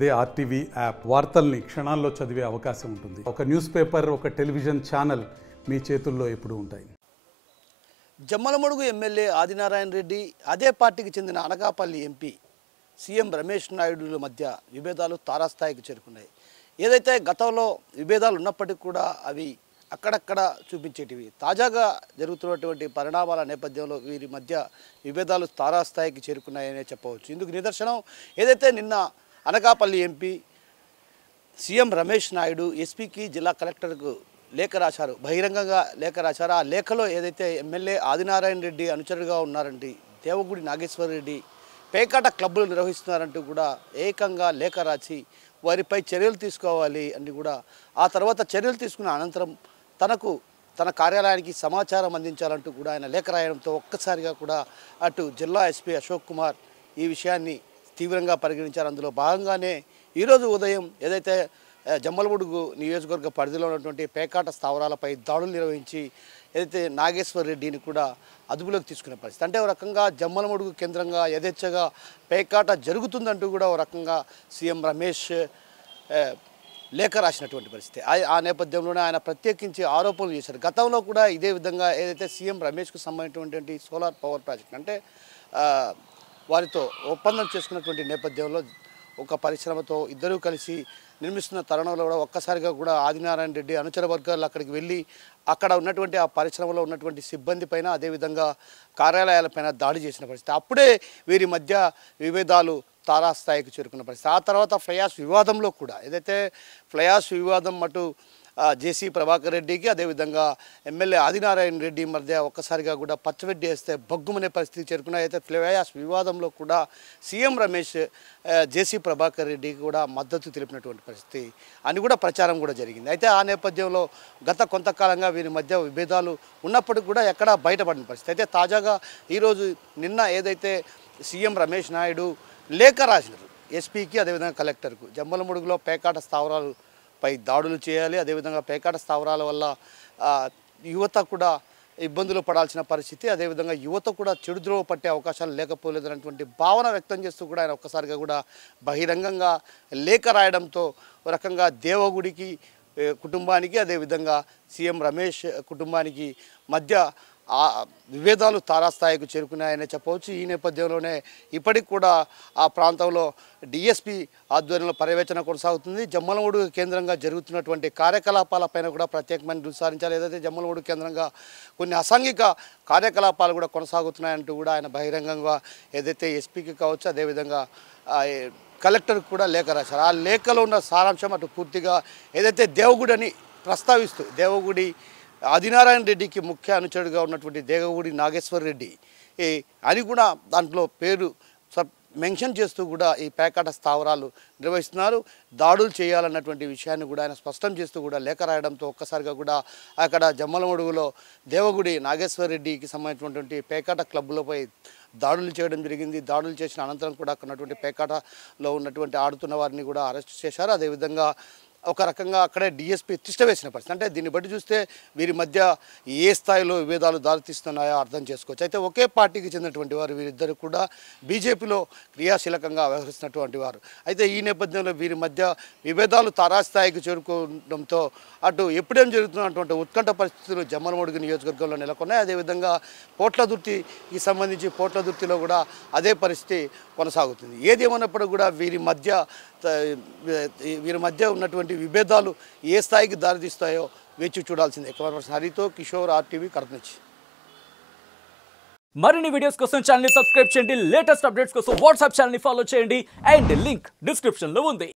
అదే RTV app వార్తల్ని క్షణాల్లో చదివే అవకాశం ఉంటుంది. ఒక న్యూస్ పేపర్, ఒక టెలివిజన్ ఛానల్ మీ చేతుల్లో ఎప్పుడూ ఉంటాయి. జమ్మలమడుగు ఎమ్మెల్యే ఆదినారాయణ రెడ్డి, అదే పార్టీకి చెందిన అనకాపల్లి ఎంపీ సీఎం రమేష్ నాయుడుల మధ్య విభేదాలు తారాస్థాయికి చేరుకున్నాయి. ఏదైతే గతంలో విభేదాలు ఉన్నప్పటికీ కూడా అవి అక్కడక్కడ చూపించేటివి. తాజాగా జరుగుతున్నటువంటి పరిణామాల నేపథ్యంలో వీరి మధ్య విభేదాలు తారాస్థాయికి చేరుకున్నాయనే చెప్పవచ్చు. ఇందుకు నిదర్శనం ఏదైతే నిన్న అనకాపల్లి ఎంపీ సీఎం రమేష్ నాయుడు ఎస్పీకి, జిల్లా కలెక్టర్కు లేఖ రాశారు, బహిరంగంగా లేఖ రాశారు. ఆ లేఖలో ఏదైతే ఎమ్మెల్యే ఆదినారాయణ రెడ్డి అనుచరుగా ఉన్నారంటే దేవగుడి నాగేశ్వర రెడ్డి పేకాట క్లబ్బులు నిర్వహిస్తున్నారంటూ కూడా ఏకంగా లేఖ రాసి వారిపై చర్యలు తీసుకోవాలి అని కూడా, ఆ తర్వాత చర్యలు తీసుకున్న అనంతరం తన కార్యాలయానికి సమాచారం అందించాలంటూ కూడా ఆయన లేఖ రాయడంతో ఒక్కసారిగా కూడా అటు జిల్లా ఎస్పీ అశోక్ కుమార్ ఈ విషయాన్ని తీవ్రంగా పరిగణించారు. అందులో భాగంగానే ఈరోజు ఉదయం ఏదైతే జమ్మలమడుగు నియోజకవర్గ పరిధిలో ఉన్నటువంటి పేకాట స్థావరాలపై దాడులు నిర్వహించి ఏదైతే నాగేశ్వర రెడ్డిని కూడా అదుపులోకి తీసుకునే పరిస్థితి. అంటే ఒక రకంగా జమ్మలమడుగు కేంద్రంగా యథేచ్ఛగా పేకాట జరుగుతుందంటూ కూడా ఒక రకంగా సీఎం రమేష్ లేఖ రాసినటువంటి పరిస్థితి. ఆ నేపథ్యంలోనే ఆయన ప్రత్యేకించి ఆరోపణలు చేశారు. గతంలో కూడా ఇదే విధంగా ఏదైతే సీఎం రమేష్కు సంబంధించినటువంటి సోలార్ పవర్ ప్రాజెక్ట్ అంటే వారితో ఒప్పందం చేసుకున్నటువంటి నేపథ్యంలో ఒక పరిశ్రమతో ఇద్దరూ కలిసి నిర్మిస్తున్న తరుణంలో కూడా ఒక్కసారిగా కూడా ఆదినారాయణ రెడ్డి అనుచర వర్గాలు అక్కడికి వెళ్ళి అక్కడ ఉన్నటువంటి ఆ పరిశ్రమలో ఉన్నటువంటి సిబ్బంది పైన, అదేవిధంగా కార్యాలయాలపైన దాడి చేసిన పరిస్థితి. అప్పుడే వీరి మధ్య విభేదాలు తారాస్థాయికి చేరుకున్న పరిస్థితి. ఆ తర్వాత ఫ్లయాస్ వివాదంలో కూడా ఏదైతే ఫ్లయాస్ వివాదం అటు జేసీ ప్రభాకర్ రెడ్డికి, అదేవిధంగా ఎమ్మెల్యే ఆదినారాయణ రెడ్డి మధ్య ఒక్కసారిగా కూడా పచ్చవెడ్డి వేస్తే బగ్గుమనే పరిస్థితి చేరుకున్న అయితే ఫ్లయాస్ వివాదంలో కూడా సీఎం రమేష్ జేసీ ప్రభాకర్ రెడ్డికి కూడా మద్దతు తెలిపినటువంటి పరిస్థితి అని కూడా ప్రచారం కూడా జరిగింది. అయితే ఆ నేపథ్యంలో గత కొంతకాలంగా వీరి మధ్య విభేదాలు ఉన్నప్పటికీ కూడా ఎక్కడా బయటపడిన పరిస్థితి. అయితే తాజాగా ఈరోజు నిన్న ఏదైతే సీఎం రమేష్ నాయుడు లేఖ రాసినారు ఎస్పీకి, అదేవిధంగా కలెక్టర్కు, జమ్మలమడుగులో పేకాట స్థావరాలు పై దాడులు చేయాలి, అదేవిధంగా పేకాట స్థావరాల వల్ల యువత కూడా ఇబ్బందులు పడాల్సిన పరిస్థితి, అదేవిధంగా యువత కూడా చెడుద్రోవ పట్టే అవకాశాలు లేకపోలేదన్నటువంటి భావన వ్యక్తం చేస్తూ కూడా ఆయన ఒక్కసారిగా కూడా బహిరంగంగా లేఖ రాయడంతో ఒక రకంగా దేవగుడికి కుటుంబానికి, అదేవిధంగా సీఎం రమేష్ కుటుంబానికి మధ్య ఆ విభేదాలు తారాస్థాయికి చేరుకున్నాయనే చెప్పవచ్చు. ఈ నేపథ్యంలోనే ఇప్పటికి కూడా ఆ ప్రాంతంలో డిఎస్పీ ఆధ్వర్యంలో పర్యవేక్షణ కొనసాగుతుంది. జమ్మలమడుగు కేంద్రంగా జరుగుతున్నటువంటి కార్యకలాపాలపైన కూడా ప్రత్యేకమైన దృష్టి సారించాలి. ఏదైతే జమ్మలమడుగు కేంద్రంగా కొన్ని అసాంఘిక కార్యకలాపాలు కూడా కొనసాగుతున్నాయంటూ కూడా ఆయన బహిరంగంగా ఏదైతే ఎస్పీకి కావచ్చు, అదేవిధంగా కలెక్టర్కి కూడా లేఖ రాశారు. ఆ లేఖలో ఉన్న సారాంశం అటు పూర్తిగా ఏదైతే దేవగుడి అని ప్రస్తావిస్తూ దేవగుడి ఆదినారాయణ రెడ్డికి ముఖ్య అనుచరుడుగా ఉన్నటువంటి దేవగుడి నాగేశ్వర రెడ్డి అని కూడా దాంట్లో పేరు మెన్షన్ చేస్తూ కూడా ఈ పేకాట స్థావరాలు నిర్వహిస్తున్నారు, దాడులు చేయాలన్నటువంటి విషయాన్ని కూడా ఆయన స్పష్టం చేస్తూ కూడా లేఖ రాయడంతో ఒక్కసారిగా కూడా అక్కడ జమ్మలమడుగులో దేవగుడి నాగేశ్వర రెడ్డికి సంబంధించినటువంటి పేకాట క్లబ్లపై దాడులు చేయడం జరిగింది. దాడులు చేసిన అనంతరం కూడా అక్కడ ఉన్నటువంటి పేకాటలో ఉన్నటువంటి ఆడుతున్న వారిని కూడా అరెస్ట్ చేశారు. అదేవిధంగా ఒక రకంగా అక్కడే డిఎస్పీ తిష్ట వేసిన పరిస్థితి. అంటే దీన్ని బట్టి చూస్తే వీరి మధ్య ఏ స్థాయిలో విభేదాలు దారితీస్తున్నాయో అర్థం చేసుకోవచ్చు. అయితే ఒకే పార్టీకి చెందినటువంటి వారు వీరిద్దరు కూడా బీజేపీలో క్రియాశీలకంగా వ్యవహరిస్తున్నటువంటి వారు. అయితే ఈ నేపథ్యంలో వీరి మధ్య విభేదాలు తారాస్థాయికి చేరుకోవడంతో అటు ఎప్పుడేం జరుగుతున్నటువంటి ఉత్కంఠ పరిస్థితులు జమ్మలమడుగు నియోజకవర్గంలో నెలకొన్నాయి. అదేవిధంగా పోట్లదుర్తికి సంబంధించి పోట్లదుర్తిలో కూడా అదే పరిస్థితి కొనసాగుతుంది. ఏది ఏమన్నప్పుడు కూడా వీరి మధ్య ఉన్నటువంటి విభేదాలు ఏ స్థాయికి దారితీస్తాయో వేచి చూడాల్సిందే. హరితో కిషోర్, ఆర్టీవీ, కడప నుంచి. మరిన్ని వీడియోస్ కోసం ఛానల్ ని సబ్స్క్రైబ్ చేయండి, లేటెస్ట్ అప్డేట్స్ కోసం వాట్సాప్ ఛానల్ ని ఫాలో చేయండి అండ్ లింక్ డిస్క్రిప్షన్ లో ఉంది.